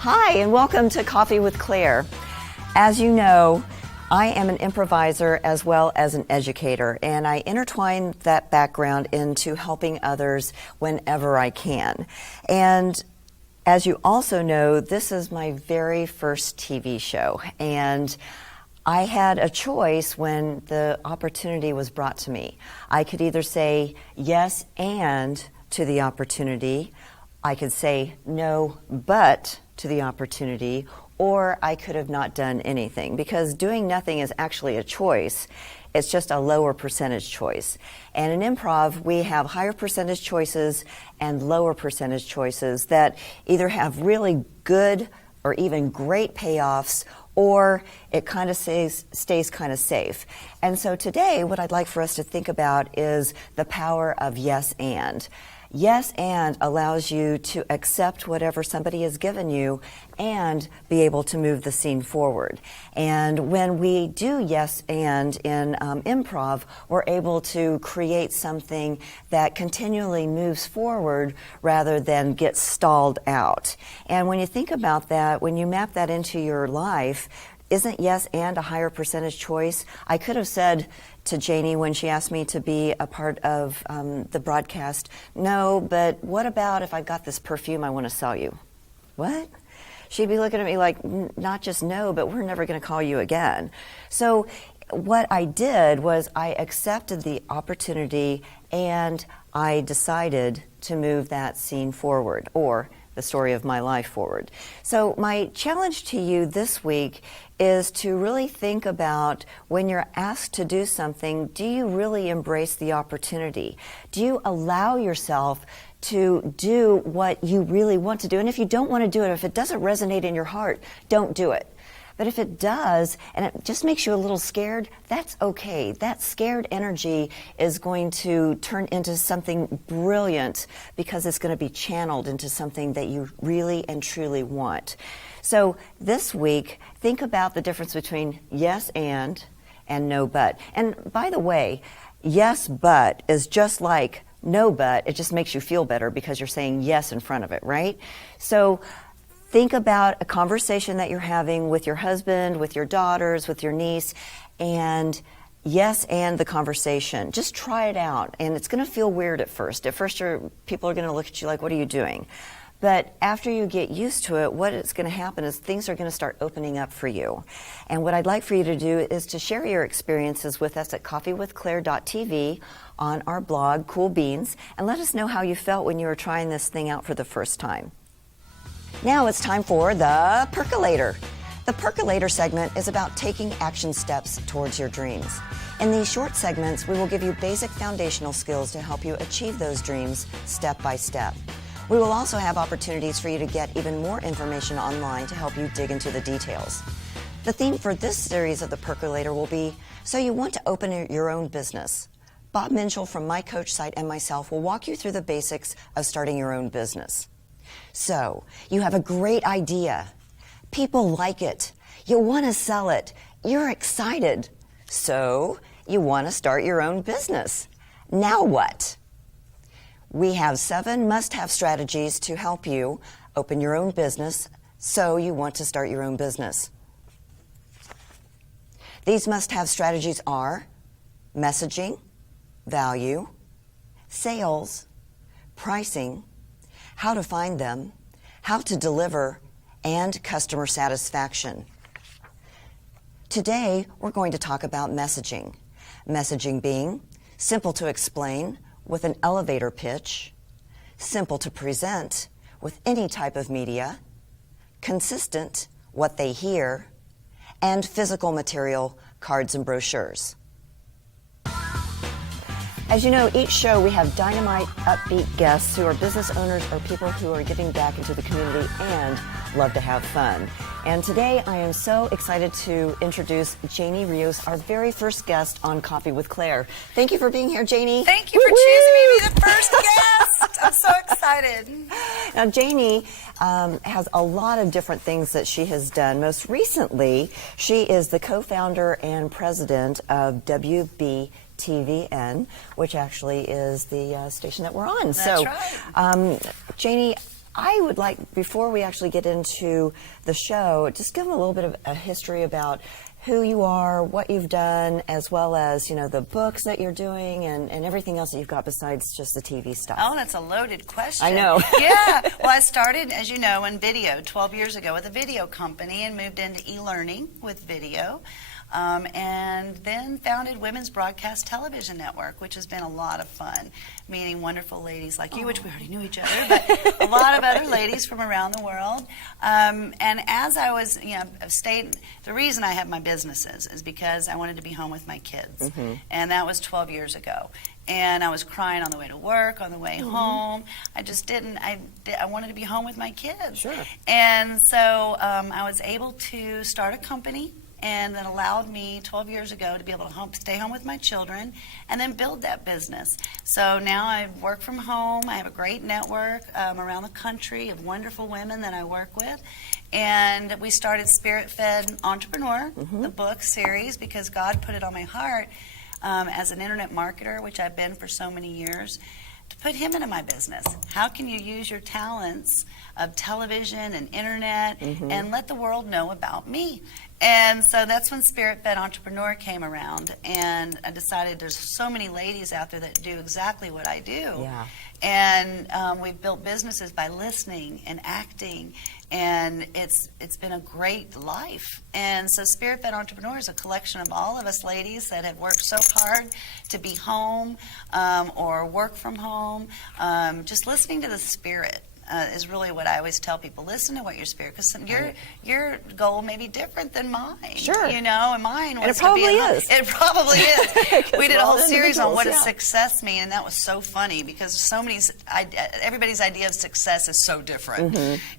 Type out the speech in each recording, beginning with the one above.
Hi, and welcome to Coffee with Claire. As you know, I am an improviser as well as an educator, and I intertwine that background into helping others whenever I can. And as you also know, this is my very first TV show, and I had a choice when the opportunity was brought to me. I could either say yes and to the opportunity, I could say no but to the opportunity, or I could have not done anything, because doing nothing is actually a choice. It's just a lower percentage choice. And in improv, we have higher percentage choices and lower percentage choices that either have really good or even great payoffs, or it kind of stays kind of safe. And so today, what I'd like for us to think about is the power of yes and. Yes and allows you to accept whatever somebody has given you and be able to move the scene forward. And when we do yes and in improv, we're able to create something that continually moves forward rather than get stalled out. And when you think about that, when you map that into your life, isn't yes and a higher percentage choice? I could have said to Jayne when she asked me to be a part of the broadcast, no, but what about if I got this perfume I want to sell you? What? She'd be looking at me like, not just no, but we're never going to call you again. So what I did was I accepted the opportunity and I decided to move that scene forward, or the story of my life forward. So my challenge to you this week is to really think about, when you're asked to do something, do you really embrace the opportunity? Do you allow yourself to do what you really want to do? And if you don't want to do it, if it doesn't resonate in your heart, don't do it. But if it does, and it just makes you a little scared, that's okay. That scared energy is going to turn into something brilliant, because it's going to be channeled into something that you really and truly want. So this week, think about the difference between yes and no but. And by the way, yes but is just like no but. It just makes you feel better because you're saying yes in front of it, right? So think about a conversation that you're having with your husband, with your daughters, with your niece, and yes and the conversation. Just try it out, and it's going to feel weird at first. At first, people are going to look at you like, what are you doing? But after you get used to it, what is going to happen is things are going to start opening up for you. And what I'd like for you to do is to share your experiences with us at coffeewithclaire.tv, on our blog, Cool Beans, and let us know how you felt when you were trying this thing out for the first time. Now it's time for the Percolator. The Percolator segment is about taking action steps towards your dreams. In these short segments, we will give you basic foundational skills to help you achieve those dreams step by step. We will also have opportunities for you to get even more information online to help you dig into the details. The theme for this series of the Percolator will be, so you want to open your own business. Bob Minchell from My Coach site and myself will walk you through the basics of starting your own business. So, you have a great idea. People like it. You want to sell it. You're excited. So, you want to start your own business. Now what? We have 7 must-have strategies to help you open your own business, so you want to start your own business. These must-have strategies are messaging, value, sales, pricing, how to find them, how to deliver, and customer satisfaction. Today, we're going to talk about messaging. Messaging being simple to explain with an elevator pitch, simple to present with any type of media, consistent, what they hear, and physical material, cards and brochures. As you know, each show we have dynamite, upbeat guests who are business owners or people who are giving back into the community and love to have fun. And today I am so excited to introduce Jayne Rios, our very first guest on Coffee with Claire. Thank you for being here, Jayne. Thank you for choosing me to be the first guest. I'm so excited. Now, Jayne has a lot of different things that she has done. Most recently, she is the co-founder and president of WBTVN, which actually is the station that we're on. That's right. Jayne, I would like, before we actually get into the show, just give them a little bit of a history about who you are, what you've done, as well as, you know, the books that you're doing and everything else that you've got besides just the TV stuff. Oh, that's a loaded question. I know. Yeah. Well, I started, as you know, in video 12 years ago with a video company and moved into e-learning with video. And then founded Women's Broadcast Television Network, which has been a lot of fun, meeting wonderful ladies like you, which we already knew each other, but a lot of other ladies from around the world. And as I was, you know, the reason I have my businesses is because I wanted to be home with my kids, and that was 12 years ago. And I was crying on the way to work, on the way home. I just didn't. I wanted to be home with my kids. Sure. And so I was able to start a company, and that allowed me 12 years ago to be able to stay home with my children and then build that business. So now I work from home. I have a great network around the country of wonderful women that I work with. And we started Spirit Fed Entrepreneur, the book series, because God put it on my heart as an internet marketer, which I've been for so many years, to put him into my business. How can you use your talents of television and internet and let the world know about me? And so that's when Spirit Fed Entrepreneur came around, and I decided there's so many ladies out there that do exactly what I do. Yeah. And we've built businesses by listening and acting, and it's been a great life. And so Spirit Fed Entrepreneur is a collection of all of us ladies that have worked so hard to be home or work from home, just listening to the Spirit. Is really what I always tell people. Listen to what your spirit, because your goal may be different than mine. Sure. You know, and mine was it probably to be is. It probably is. We did a whole series on what does yeah. success mean, and that was so funny because everybody's idea of success is so different.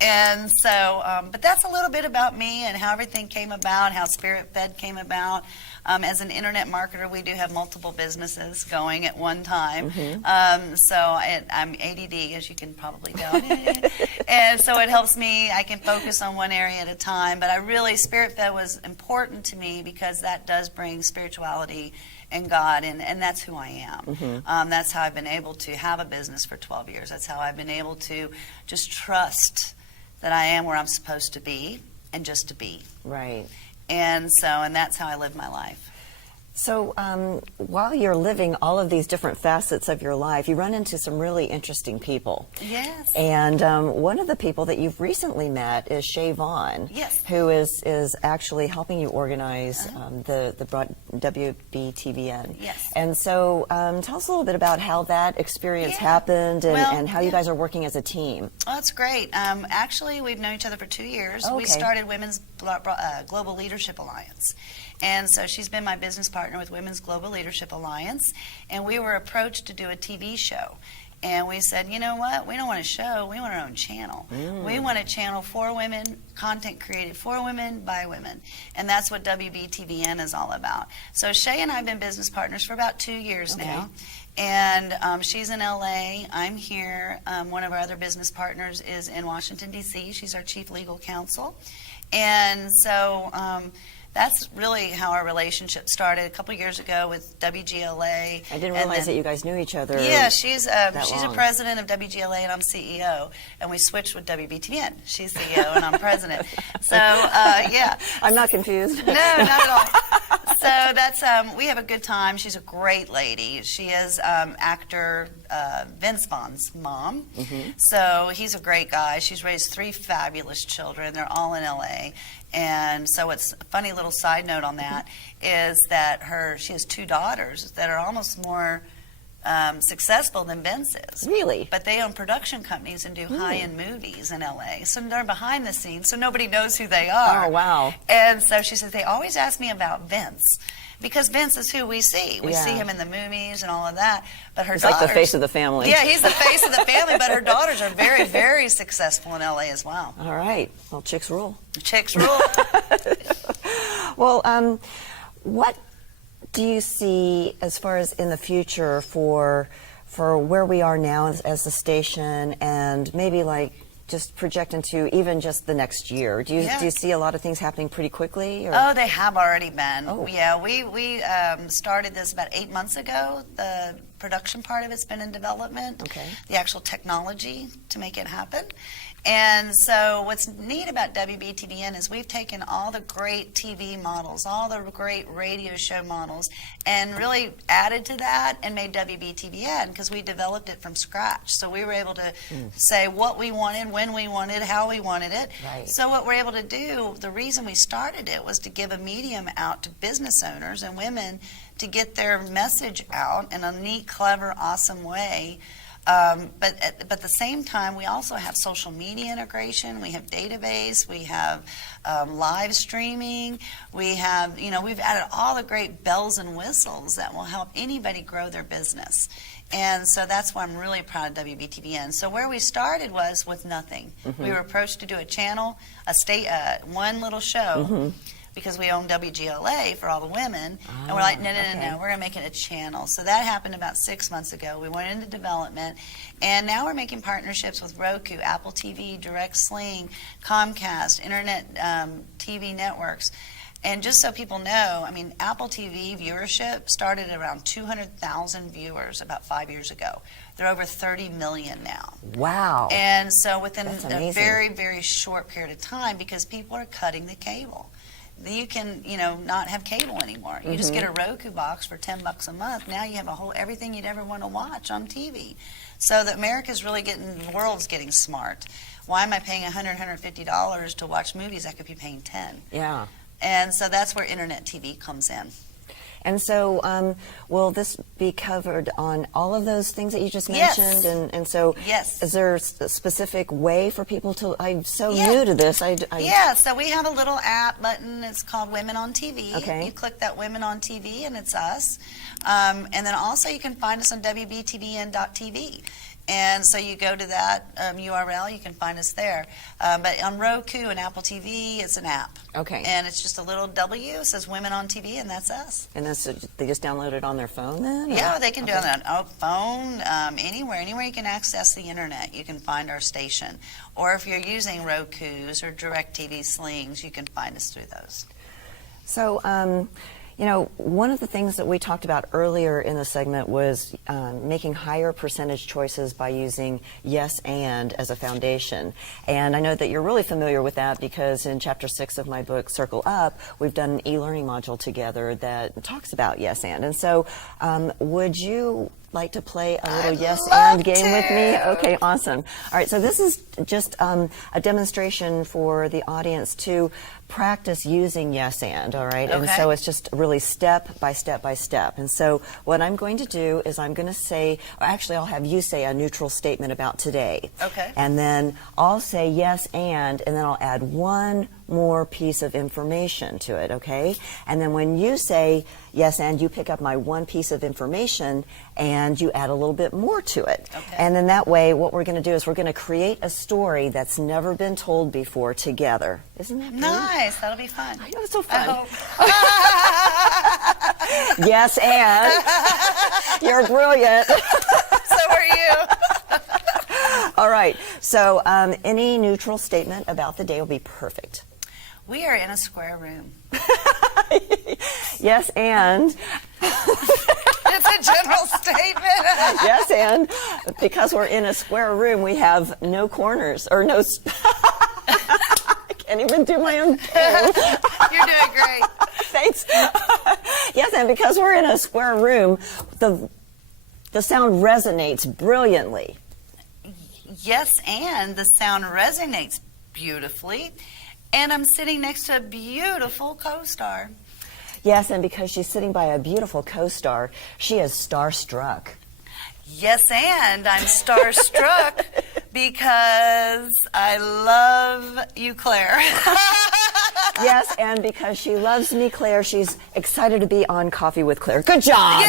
And so, but that's a little bit about me and how everything came about, how Spirit Fed came about. As an internet marketer, we do have multiple businesses going at one time. So I'm ADD, as you can probably tell. And so it helps me. I can focus on one area at a time. But Spirit Fed was important to me because that does bring spirituality and God, and that's who I am. That's how I've been able to have a business for 12 years. That's how I've been able to just trust that I am where I'm supposed to be and just to be. Right. And that's how I live my life. So while you're living all of these different facets of your life, you run into some really interesting people. Yes. And one of the people that you've recently met is Shay Vaughn, yes, who is actually helping you organize the WBTVN. Yes. And so tell us a little bit about how that experience happened and how you guys are working as a team. Well, that's great. Actually, we've known each other for 2 years. We started Women's Global Leadership Alliance. And so she's been my business partner with Women's Global Leadership Alliance, and we were approached to do a TV show. And we said, you know what, we don't want a show, we want our own channel. We want a channel for women, content created for women, by women. And that's what WBTVN is all about. So Shay and I have been business partners for about 2 years now. And she's in LA, I'm here. One of our other business partners is in Washington, D.C. She's our chief legal counsel. And so that's really how our relationship started a couple years ago with WGLA. I didn't realize that you guys knew each other. Yeah, she's a long. president of WGLA and I'm CEO, and we switched with WBTVN. She's CEO and I'm president. So yeah, I'm not confused. No, not at all. So that's we have a good time. She's a great lady. She is actor Vince Vaughn's mom. So he's a great guy. She's raised 3 fabulous children. They're all in LA. And so it's a funny little side note on that is that she has 2 daughters that are almost more successful than Vince is. Really? But they own production companies and do high-end movies in LA. So they're behind the scenes, so nobody knows who they are. Oh, wow. And so she says, they always ask me about Vince. Because Vince is who we see. We see him in the movies and all of that. But her daughters... like the face of the family. Yeah, he's the face of the family, but her daughters are very, very successful in LA as well. All right. Well, chicks rule. Chicks rule. Well, what do you see as far as in the future for where we are now as a station, and maybe like just project into even just the next year? Do you see a lot of things happening pretty quickly? Or? Oh, they have already been. Oh. Yeah, we started this about 8 months ago, the production part of it's been in development. Okay. The actual technology to make it happen. And so what's neat about WBTVN is we've taken all the great TV models, all the great radio show models, and really added to that and made WBTVN because we developed it from scratch. So we were able to say what we wanted, when we wanted, how we wanted it. Right. So what we're able to do, the reason we started it was to give a medium out to business owners and women to get their message out in a neat, clever, awesome way. But at the same time, we also have social media integration. We have database. We have live streaming. We have, we've added all the great bells and whistles that will help anybody grow their business. And so that's why I'm really proud of WBTVN. So where we started was with nothing. We were approached to do a channel, one little show. Because we own WGLA for all the women, and we're like, no, we're going to make it a channel. So that happened about 6 months ago. We went into development, and now we're making partnerships with Roku, Apple TV, Direct Sling, Comcast, Internet TV networks. And just so people know, I mean, Apple TV viewership started at around 200,000 viewers about 5 years ago. They're over 30 million now. Wow. And so within That's a amazing. very, very short period of time, because people are cutting the cable. You can, not have cable anymore. You just get a Roku box for $10 a month. Now you have everything you'd ever want to watch on TV. So that America's really the world's getting smart. Why am I paying $100, $150 to watch movies I could be paying $10? Yeah. And so that's where internet TV comes in. And so will this be covered on all of those things that you just mentioned? Yes. And so Yes. is there a specific way for people to, I'm so Yeah. new to this. Yeah, so we have a little app button. It's called Women on TV. Okay. You click that Women on TV, and it's us. And then also you can find us on WBTVN.tv. And so you go to that URL, you can find us there. But on Roku and Apple TV, it's an app. Okay. And it's just a little W, it says Women on TV, and that's us. And they just download it on their phone then? Yeah, they can do it on a phone, anywhere you can access the internet, you can find our station. Or if you're using Rokus or DirecTV Slings, you can find us through those. So, one of the things that we talked about earlier in the segment was making higher percentage choices by using yes and as a foundation. And I know that you're really familiar with that because in Chapter 6 of my book, Circle Up, we've done an e-learning module together that talks about yes and. And so would you like to play a little yes and game with me? Okay, awesome. All right, so this is just a demonstration for the audience to practice using yes and, all right? And so it's just really step by step by step. And so what I'm going to do is I'm going to say, or actually I'll have you say a neutral statement about today. Okay. And then I'll say yes and then I'll add one more piece of information to it, okay? And then when you say yes and, you pick up my one piece of information and you add a little bit more to it. Okay. And then that way what we're going to do is we're going to create a story that's never been told before together. Isn't that brilliant? Nice, that'll be fun. I know, it's so fun. I hope. Yes and. You're brilliant. So are you. All right, so any neutral statement about the day will be perfect. We are in a square room. Yes, and. It's a general statement. Yes, and because we're in a square room, we have no corners or no. I can't even do my own thing. You're doing great. Thanks. Yes, and because we're in a square room, the sound resonates brilliantly. Yes, and the sound resonates beautifully. And I'm sitting next to a beautiful co-star. Yes, and because she's sitting by a beautiful co-star, she is starstruck. Yes, and I'm starstruck because I love you, Claire. Yes, and because she loves me, Claire, she's excited to be on Coffee with Claire. Good job! Yay,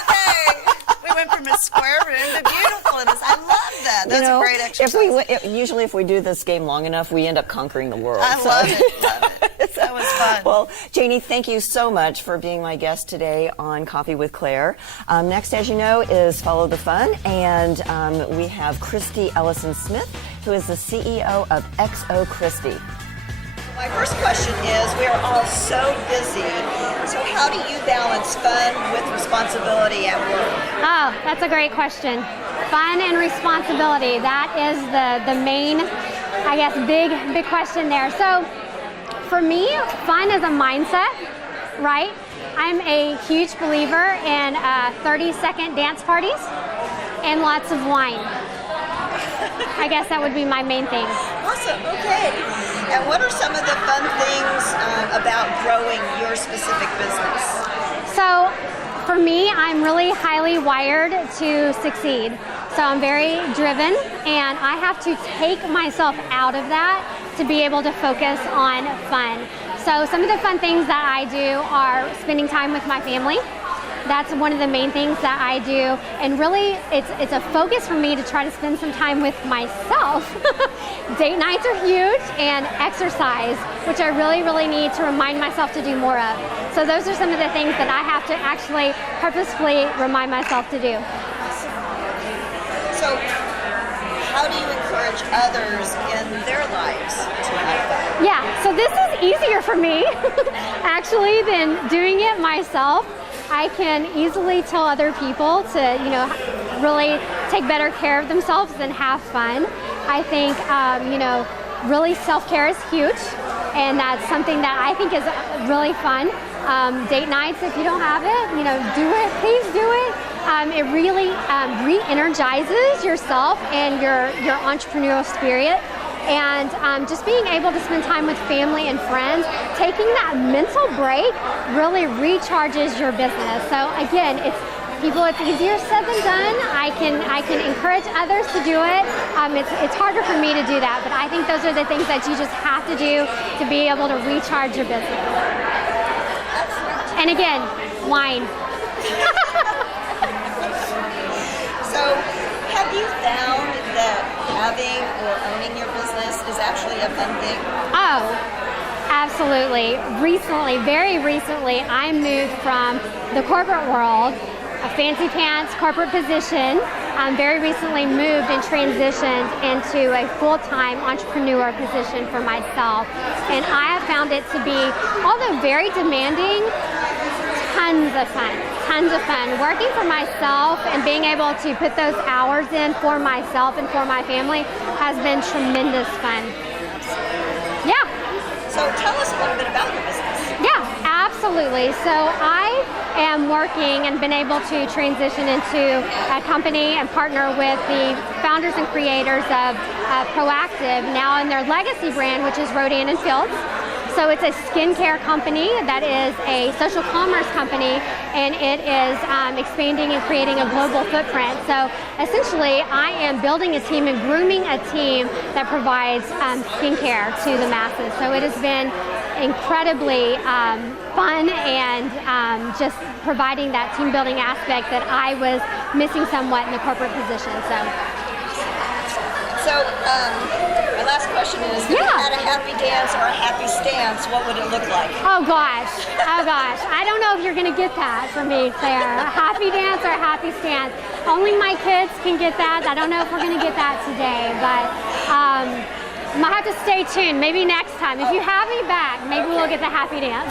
okay. We went from a square room to beautifulness. I love that. That's a great exercise. Usually if we do this game long enough, we end up conquering the world. I love it. That was fun. Well, Jayne, thank you so much for being my guest today on Coffee with Claire. Next, as you know, is Follow the Fun, and we have Christy Ellison-Smith, who is the CEO of XO Christie. My first question is, we are all so busy, so how do you balance fun with responsibility at work? Oh, that's a great question. Fun and responsibility, that is the main, I guess, big question there. So for me, fun is a mindset, right? I'm a huge believer in 30-second dance parties and lots of wine. I guess that would be my main thing. Awesome, okay. And what are some of the fun things about growing your specific business? So for me, I'm really highly wired to succeed. So I'm very driven, and I have to take myself out of that to be able to focus on fun. So some of the fun things that I do are spending time with my family. That's one of the main things that I do, and really it's a focus for me to try to spend some time with myself. Date nights are huge, and exercise, which I really need to remind myself to do more of. So those are some of the things that I have to actually purposefully remind myself to do. So how do you encourage others in their lives to have fun? Yeah, so this is easier for me actually than doing it myself. I can easily tell other people to, really take better care of themselves and have fun. I think, really self-care is huge, and that's something that I think is really fun. Date nights, if you don't have it, do it, please do it. It really re-energizes yourself and your entrepreneurial spirit. And just being able to spend time with family and friends, taking that mental break really recharges your business. So again, it's easier said than done. I can encourage others to do it. It's harder for me to do that, but I think those are the things that you just have to do to be able to recharge your business. And again, wine. So have you found that having or owning your business is actually a fun thing? Oh, absolutely. Very recently, I moved from the corporate world, a fancy pants corporate position. Very recently moved and transitioned into a full-time entrepreneur position for myself. And I have found it to be, although very demanding, tons of fun. Working for myself and being able to put those hours in for myself and for my family has been tremendous fun. Yeah. So tell us a little bit about your business. Yeah, absolutely. So I am working and been able to transition into a company and partner with the founders and creators of Proactive, now in their legacy brand, which is Rodan and Fields. So it's a skincare company that is a social commerce company, and it is expanding and creating a global footprint. So essentially, I am building a team and grooming a team that provides skincare to the masses. So it has been incredibly fun and just providing that team building aspect that I was missing somewhat in the corporate position. So my last question is, if you had a happy dance or a happy stance, what would it look like? Oh gosh. I don't know if you're going to get that from me, Claire. A happy dance or a happy stance. Only my kids can get that. I don't know if we're going to get that today, but I might have to stay tuned. Maybe next time. If you have me back, maybe we'll get the happy dance.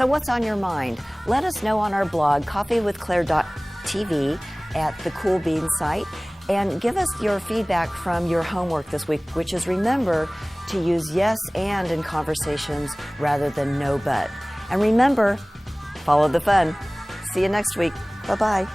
So what's on your mind? Let us know on our blog, coffeewithclaire.tv, at the Cool Bean site, and give us your feedback from your homework this week, which is, remember to use yes and in conversations rather than no but. And remember, follow the fun. See you next week. Bye-bye.